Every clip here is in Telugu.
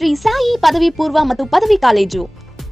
ಶ್ರೀ ಸಾಯಿ ಪದವಿ ಪೂರ್ವ ಮತ್ತು ಪದವಿ ಕಾಲೇಜು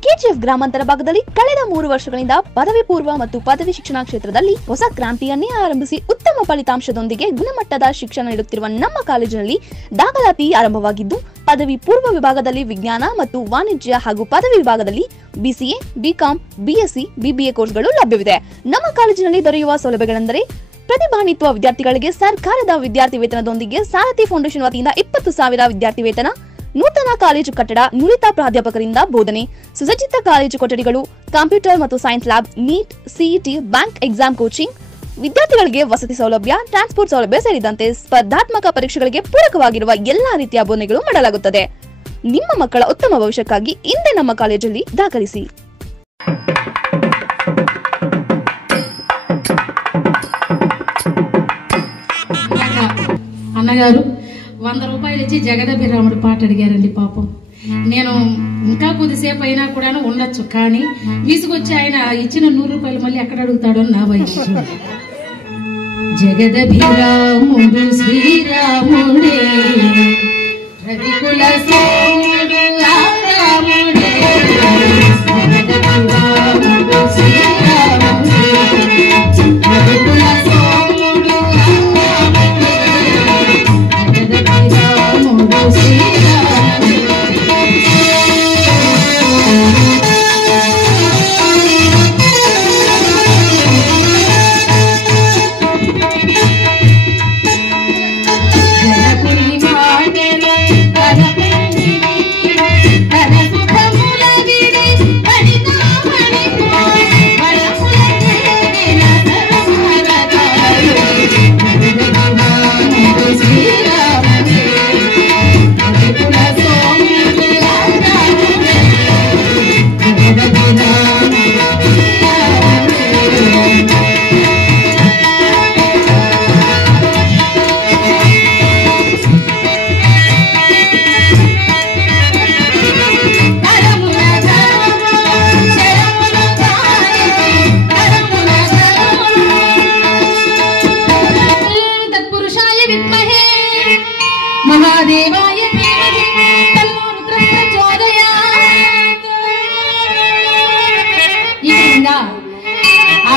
ಕೆಜಿಎಫ್ ಗ್ರಾಮಾಂತರ ಭಾಗದಲ್ಲಿ ಕಳೆದ 3 ವರ್ಷಗಳಿಂದ ಪದವಿ ಪೂರ್ವ ಮತ್ತು ಪದವಿ ಶಿಕ್ಷಣ ಕ್ಷೇತ್ರದಲ್ಲಿ ಹೊಸ ಕ್ರಾಂತಿಯನ್ನೇ ಆರಂಭಿಸಿ ಉತ್ತಮ ಫಲಿತಾಂಶದೊಂದಿಗೆ ಗುಣಮಟ್ಟದ ಶಿಕ್ಷಣ ನೀಡುತ್ತಿರುವ ನಮ್ಮ ಕಾಲೇಜಿನಲ್ಲಿ ದಾಖಲಾತಿ ಆರಂಭವಾಗಿದ್ದು, ಪದವಿ ಪೂರ್ವ ವಿಭಾಗದಲ್ಲಿ ವಿಜ್ಞಾನ ಮತ್ತು ವಾಣಿಜ್ಯ ಹಾಗೂ ಪದವಿ ವಿಭಾಗದಲ್ಲಿ ಬಿಸಿಎ, ಬಿಕಾಂ, ಬಿಎಸ್ಸಿ, ಬಿಬಿಎ ಕೋರ್ಸ್ಗಳು ಲಭ್ಯವಿದೆ. ನಮ್ಮ ಕಾಲೇಜಿನಲ್ಲಿ ದೊರೆಯುವ ಸೌಲಭ್ಯಗಳೆಂದರೆ ಪ್ರತಿಭಾನ್ವಿತ ವಿದ್ಯಾರ್ಥಿಗಳಿಗೆ ಸರ್ಕಾರದ ವಿದ್ಯಾರ್ಥಿ ವೇತನದೊಂದಿಗೆ ಸಾರಥಿ ಫೌಂಡೇಶನ್ ವತಿಯಿಂದ 20,000 ವಿದ್ಯಾರ್ಥಿ ವೇತನ, ನೂತನ ಕಾಲೇಜು ಕಟ್ಟಡ, ನುರಿತ ಪ್ರಾಧ್ಯಾಪಕರಿಂದ ಬೋಧನೆ, ಸುಸಜ್ಜಿತ ಕಾಲೇಜು ಕೊಠಡಿಗಳು, ಕಂಪ್ಯೂಟರ್ ಮತ್ತು science lab, NEET, CET, bank exam coaching, ವಿದ್ಯಾರ್ಥಿಗಳಿಗೆ ವಸತಿ ಸೌಲಭ್ಯ, ಟ್ರಾನ್ಸ್ಪೋರ್ಟ್ ಸೌಲಭ್ಯ ಸೇರಿದಂತೆ ಸ್ಪರ್ಧಾತ್ಮಕ ಪರೀಕ್ಷೆಗಳಿಗೆ ಪೂರಕವಾಗಿರುವ ಎಲ್ಲಾ ರೀತಿಯ ಬೋಧನೆಗಳು ಮಾಡಲಾಗುತ್ತದೆ. ನಿಮ್ಮ ಮಕ್ಕಳ ಉತ್ತಮ ಭವಿಷ್ಯಕ್ಕಾಗಿ ಇಂದೇ ನಮ್ಮ ಕಾಲೇಜಲ್ಲಿ ದಾಖಲಿಸಿ. అన్నగారు 100 రూపాయలు ఇచ్చి జగదభిరాముడు పాట అడిగారండి. పాపం నేను ఇంకా కొద్దిసేపు అయినా కూడా ఉండొచ్చు, కానీ విసుగొచ్చి ఆయన ఇచ్చిన 100 రూపాయలు మళ్ళీ ఎక్కడ అడుగుతాడో నా వయసు. జగదభిరాముడు శ్రీరాముడే రవికుల సోముడు రాముడే, జగదభిరాముడు శ్రీరాముడే రవికుల సోముడు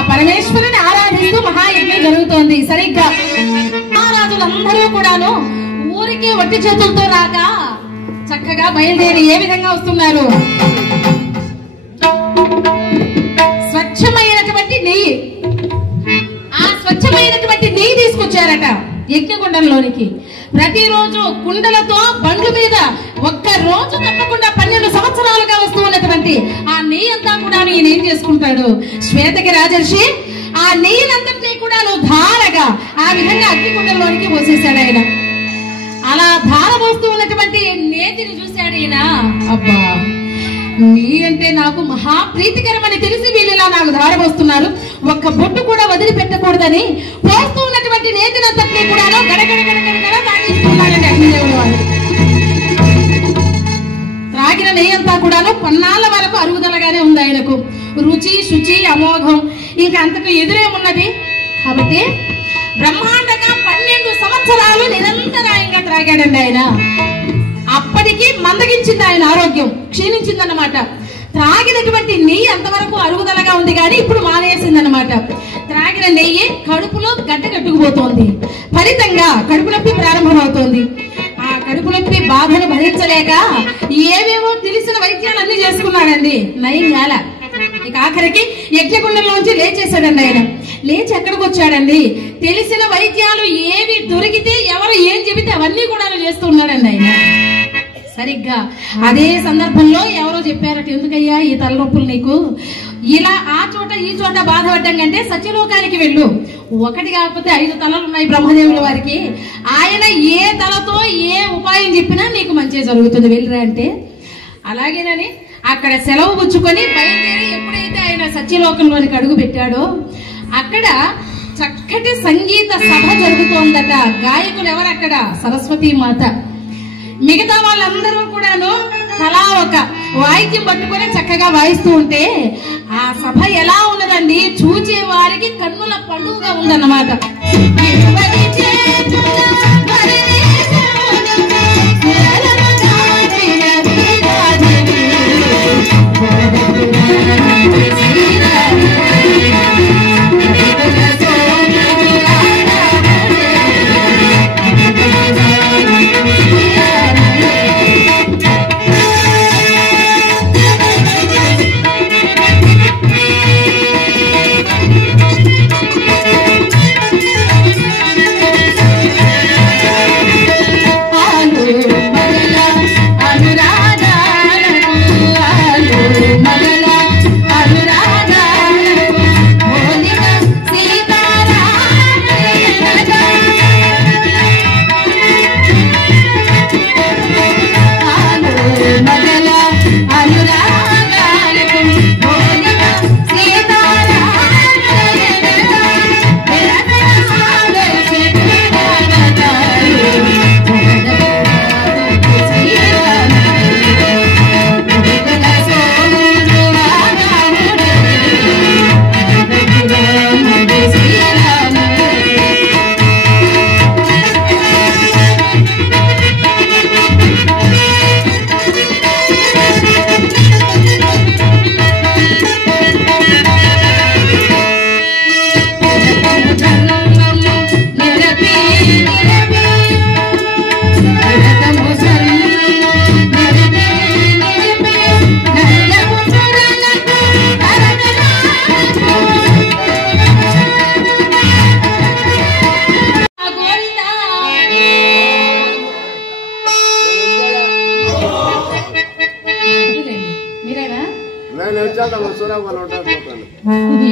పరమేశ్వరుని ఆరాధిస్తూ మహాయజ్ఞం జరుగుతోంది. సరిగ్గా మహారాజులందరూ కూడాను ఊరికే వట్టి చేతులతో రాక చక్కగా బయలుదేరి ఏ విధంగా వస్తున్నారు? స్వచ్ఛమైనటువంటి నెయ్యి, ఆ స్వచ్ఛమైనటువంటి నెయ్యి తీసుకొచ్చారట యజ్ఞగుండంలోనికి. ప్రతిరోజు కుండలతో బండ్ల మీద ఒక్క రోజు తప్పకుండా 12 సంవత్సరాలుగా వస్తూ ఉన్నటువంటి ఆ నెయ్యి అంతా కూడా ఈయన ఏం చేసుకుంటాడు? శ్వేతకి రాజర్షి ఆ నెయ్యినంతటినీ కూడా ధారగా ఆ విధంగా అగ్నికుండంలోనికి పోసేశాడు ఆయన. అలా ధార పోస్తూ ఉన్నటువంటి నేతిని చూశాడు ఈయన. అబ్బా, నెయ్యి అంటే నాకు మహాప్రీతికరమని తెలిసి వీళ్ళు ఇలా నాకు ధార పోస్తున్నారు, ఒక్క బొట్టు కూడా వదిలిపెట్టకూడదని పోస్తూ ఉన్నటువంటి నేతినంతటినీ కూడా గడగడ గడగడ తాగిస్తున్నాడండి అగ్నిదేవుడు వారు. త్రాగిన నెయ్యి అంతా కూడాను పన్నాళ్ళ వరకు అరుగుదలగానే ఉంది ఆయనకు. రుచి శుచి అమోఘం, ఇంకా అంతకు ఎదురేమున్నది? కాబట్టి బ్రహ్మాండంగా 12 సంవత్సరాలు నిరంతరాయంగా త్రాగాడండి ఆయన. అప్పటికి మందగించింది ఆయన ఆరోగ్యం, క్షీణించిందన్నమాట. త్రాగినటువంటి నెయ్యి అంతవరకు అరుగుదలగా ఉంది, కానీ ఇప్పుడు మానేసిందన్నమాట. త్రాగిన నెయ్యి కడుపులో గడ్డ కట్టుకుపోతోంది, ఫలితంగా కడుపు నొప్పి ప్రారంభమవుతోంది. ఆ కడుపు నొప్పి బాధను భరించలేక ఏవేవో తెలిసిన వైద్యాలన్నీ చేసుకున్నాడండి, నయం కాల. ఇక ఆఖరికి యజ్ఞకుండంలోంచి లేచేశాడండి ఆయన. లేచి ఎక్కడికి వచ్చాడండి? తెలిసిన వైద్యాలు ఏవి దొరికితే ఎవరు ఏం చెబితే అవన్నీ కూడా చేస్తూ ఉన్నాడండి ఆయన. సరిగ్గా అదే సందర్భంలో ఎవరో చెప్పారట, ఎందుకయ్యా ఈ తలనొప్పులు నీకు? ఇలా ఆ చోట ఈ చోట బాధపడ్డం కంటే సత్యలోకానికి వెళ్ళు. ఒకటి కాకపోతే 5 తలలు ఉన్నాయి బ్రహ్మదేవుల వారికి. ఆయన ఏ తలతో ఏ ఉపాయం చెప్పినా నీకు మంచి జరుగుతుంది, వెళ్ళరా అంటే. అలాగేనని అక్కడ సెలవు పుచ్చుకొని బయలుదేరి ఎప్పుడైతే ఆయన సత్యలోకంలోనికి అడుగు పెట్టాడో అక్కడ చక్కటి సంగీత సభ జరుగుతోందట. గాయకులు ఎవరు అక్కడ? సరస్వతీ మాత. మిగతా వాళ్ళందరూ కూడాను తలా ఒక వాయిద్యం పట్టుకొని చక్కగా వాయిస్తూ ఉంటే ఆ సభ ఎలా ఉన్నదండి, చూచే వారికి కన్నుల పండుగ ఉందన్నమాట.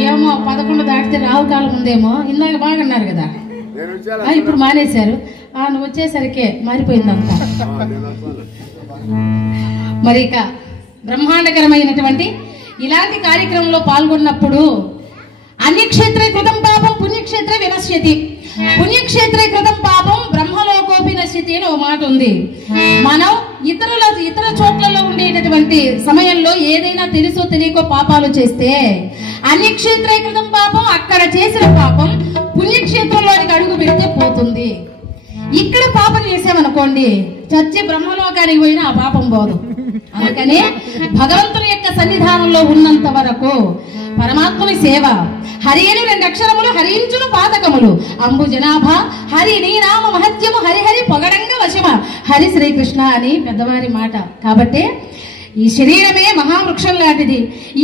ఏమో 11 దాటితే రావుకాలం ఉందేమో. ఇందాక బాగన్నారు కదా, ఇప్పుడు మానేశారు. నువ్వు వచ్చేసరికి మారిపోయిందంతా. మరి ఇక బ్రహ్మాండకరమైనటువంటి ఇలాంటి కార్యక్రమంలో పాల్గొన్నప్పుడు అన్యక్షేత్రే కృతం పాపం పుణ్యక్షేత్రే వినశ్యతి, పుణ్యక్షేత్రే కృతం పాపం బ్రహ్మలోకోపి నశ్యతి అని ఒక మాట ఉంది. మనం ఇతర చోట్లలో ఉండేటటువంటి సమయంలో ఏదైనా తెలుసో తెలియకో పాపాలు చేస్తే అన్యక్షేత్రే కృతం పాపం, అక్కడ చేసిన పాపం పుణ్యక్షేత్రంలోనికి అడుగు పెడితే పోతుంది. ఇక్కడ పాపం చేసామనుకోండి, చచ్చి బ్రహ్మలోకానికి పోయినా ఆ పాపం పోదు. అందుకనే భగవంతుని యొక్క సన్నిధానంలో ఉన్నంత వరకు పరమాత్ముని సేవ. హరి అని 2 అక్షరములు, హరించును పాతకములు, అంబు జనాభా హరి నీ నామ మహత్యము, హరిహరి పొగడంగ వశమ, హరి శ్రీకృష్ణ అని పెద్దవారి మాట. కాబట్టి ఈ శరీరమే మహావృక్షం లాంటిది.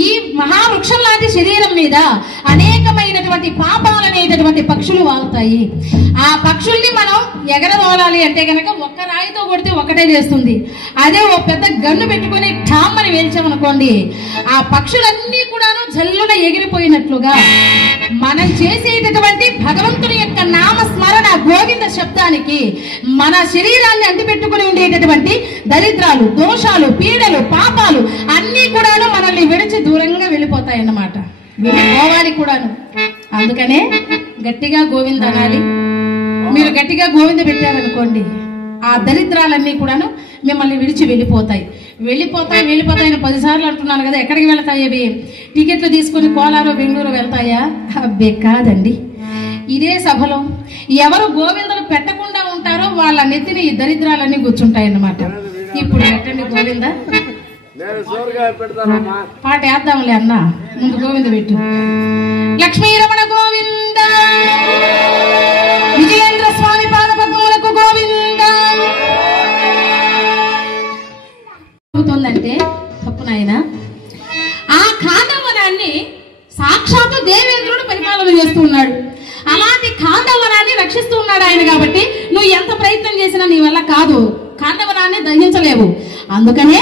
ఈ మహావృక్షం లాంటి శరీరం మీద అనేకమైనటువంటి పాపాలనేటటువంటి పక్షులు వాగుతాయి. ఆ పక్షుల్ని మనం ఎగరదోలాలి అంటే కనుక ఒక్క రాయితో కొడితే ఒకటే చేస్తుంది. అదే ఓ పెద్ద గన్ను పెట్టుకుని ఠామ్మని వేల్చామనుకోండి, ఆ పక్షులన్నీ కూడాను జల్లున ఎగిరిపోయినట్లుగా మనం చేసేటటువంటి భగవంతుని యొక్క నామస్మరణ గోవింద శబ్దానికి మన శరీరాన్ని అంటిపెట్టుకుని ఉండేటటువంటి దరిద్రాలు, దోషాలు, పీడలు, పాపాలు అన్ని కూడాను మనల్ని విడిచి దూరంగా వెళ్ళిపోతాయన్నమాట. వెళ్ళిపోవాలి కూడాను. అందుకనే గట్టిగా గోవింద అనాలి. మీరు గట్టిగా గోవింద పెట్టారనుకోండి, ఆ దరిద్రాలన్నీ కూడాను మిమ్మల్ని విడిచి వెళ్ళిపోతాయి. వెళ్ళిపోతాయి 10 సార్లు అంటున్నాను కదా. ఎక్కడికి వెళ్తాయి అవి? టికెట్లు తీసుకుని కోలారో బెంగళూరు వెళ్తాయా? అబ్బే కాదండి. ఇదే సభలో ఎవరు గోవిందలు పెట్టకుండా ఉంటారో వాళ్ళ నెత్తిని ఈ దరిద్రాలన్నీ కూర్చుంటాయన్నమాట. ఇప్పుడు పెట్టండి గోవింద. పాట వేద్దాంలే అన్న, ముందు గోవింద పెట్టు. లక్ష్మీరమణ గోవింద, విజయేంద్ర స్వామి పాదపద్మములకు గోవింద. అవుతుందంటే తప్పు నాయన. ఆ ఖాండవనాన్ని సాక్షాత్తు దేవేంద్రుడు పరిపాలన చేస్తూ ఉన్నాడు. అలాంటి ఖాండవనాన్ని రక్షిస్తూ ఉన్నాడు ఆయన. కాబట్టి నువ్వు ఎంత ప్రయత్నం చేసినా నీ వల్ల కాదు, ఖాండవనాన్ని దహించలేవు. అందుకనే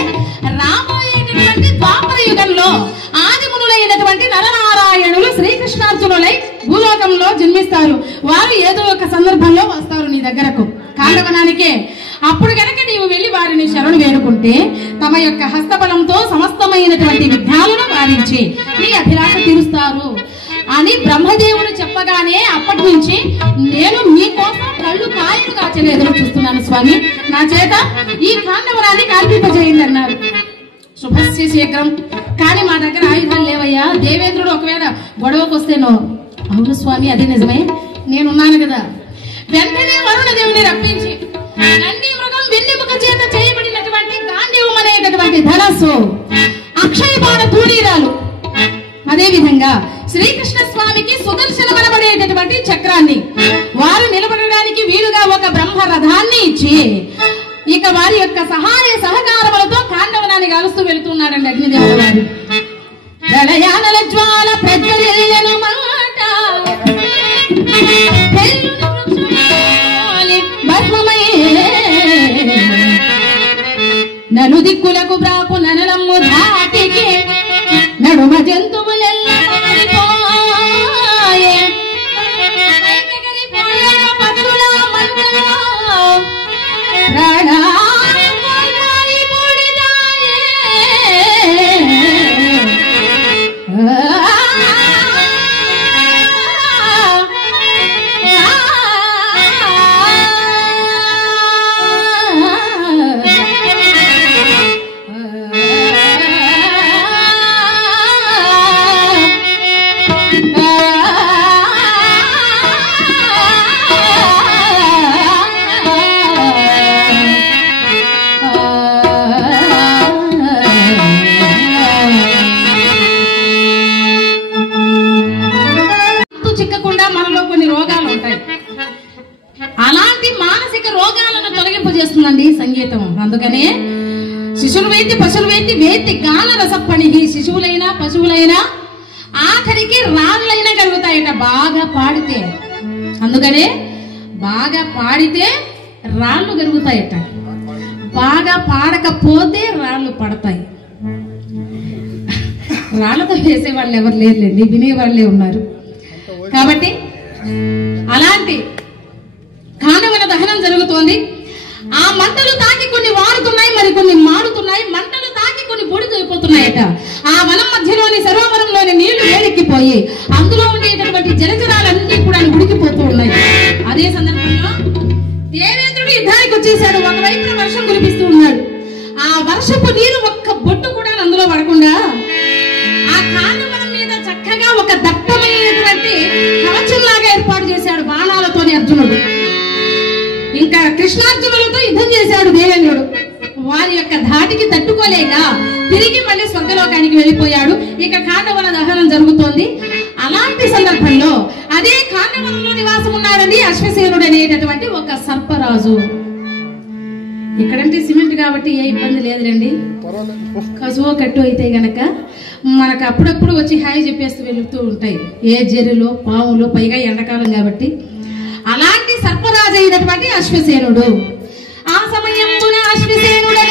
రాబోయేటటువంటి ద్వాపర యుగంలో ఆదిమునులైనటువంటి నరనారాయణులు శ్రీకృష్ణార్జునులై భూలోకంలో జన్మిస్తారు. వారు ఏదో ఒక సందర్భంలో వస్తారు నీ దగ్గరకు ఖాండవనానికే. అప్పుడు గనక నీవు వెళ్లి వారిని శరణు వేడుకుంటే తమ యొక్క హస్తబలంతో సమస్తమైనటువంటి విఘ్నాలను వారించి నీ అభిలాష తీరుస్తారు అని బ్రహ్మదేవుడు చెప్పగానే అప్పటి నుంచి నేను మీకోసం కళ్ళు కాయలు కాచలు ఎదురు చూస్తున్నాను స్వామి, నా చేత ఈ ఖాండవనాన్ని కాల్పింపజేయండి అన్నారు. శుభస్య శీఘ్రం. కానీ మా దగ్గర ఆయుధాలు లేవయ్యా. దేవేంద్రుడు ఒకవేళ గొడవకు వస్తేనో, అవును స్వామి అది నిజమే, నేనున్నాను కదా. వెంటనే వరుణదేవుని రప్పించి నంది మృగం వెన్నెముక చేత చేయబడినటువంటి గాంధీవం అనేటటువంటి ధనస్సు, అక్షయ బాణ తూణీరాలు, అదే విధంగా శ్రీకృష్ణ స్వామికి సుదర్శనమనబడేటటువంటి చక్రాన్ని, వారు నిలబడడానికి వీలుగా ఒక బ్రహ్మ రథాన్ని ఇచ్చి ఇక వారి యొక్క సహాయ సహకారములతో ఖాండవనాన్ని కాలుస్తూ వెళుతున్నాడండి అగ్నిదేవుడు వారు. దళయానల జ్వాల ప్రజ్వలిల్లెను మాట, నలుదిక్కులకు బ్రాపు ననలమ్ము ధాటికి నడుమ జంతువులెల్లా చిక్కకుండా మనలో కొన్ని రోగాలు ఉంటాయి. అలాంటి మానసిక రోగాలను తొలగింపజేస్తుందండి సంగీతం. అందుకనే శిశువులు వేతి పశువులు వేతి వేతి గాన రసప్పణికి, శిశువులైనా పశువులైనా ఆఖరికి రాళ్ళైనా కలుగుతాయట బాగా పాడితే. అందుకనే బాగా పాడితే రాళ్ళు కలుగుతాయట, బాగా పాడకపోతే రాళ్ళు పడతాయి. రాళ్లతో వేసే వాళ్ళు ఎవరు లేరులేండి, వినేవాళ్లే ఉన్నారు. కాబట్టి అలాంటి కాండవన దహనం జరుగుతోంది. ఆ మంటలు తాకి కొన్ని వారుతున్నాయి, మరి కొన్ని మారుతున్నాయి. మంటలు తాకి కొన్ని బొడిదైపోతున్నాయట. ఆ వనం మధ్యలోని సరోవరంలోని నీళ్లు వేడెక్కిపోయి అందులో ఉండేటటువంటి జలచరాలన్నీ కూడా ఉడికిపోతూ ఉన్నాయి. అదే సందర్భంలో దేవేంద్రుడు యుద్ధానికి వచ్చేసాడు. ఒకవైపున వర్షం కురిపిస్తూ ఉన్నాడు. ఆ వర్షపు నీరు ఒక్క బొట్టు కూడా అందులో పడకుండా ఆ కాండవనం మీద చక్కగా ఒక దట్టమైనటువంటి కవచంలాగా ఏర్పాటు చేశాడు బాణాలతోని అర్జునుడు. ఇంకా కృష్ణార్జునులతో యుద్ధం చేశాడు దేవేంద్రుడు. వారి యొక్క ధాటికి తట్టుకోలేక తిరిగి మళ్ళీ స్వర్గలోకానికి వెళ్ళిపోయాడు. ఇక కాండవన దహనం జరుగుతోంది. అలాంటి సందర్భంలో అదే కాండవనంలో నివాసం ఉన్నాడండి అశ్వసేనుడు అనేటటువంటి ఒక సర్పరాజు. ఇక్కడంటే సిమెంట్ కాబట్టి ఏ ఇబ్బంది లేదులేండి. కసువ కట్టు అయితే గనక మనకు అప్పుడప్పుడు వచ్చి హాయి చెప్పేస్తూ వెళుతూ ఉంటాయి ఏ జెర్రిలో పాములో, పైగా ఎండాకాలం కాబట్టి. అలాంటి సర్పరాజు అయినటువంటి అశ్వసేనుడు ఆ సమయంలో అశ్వసేనుడు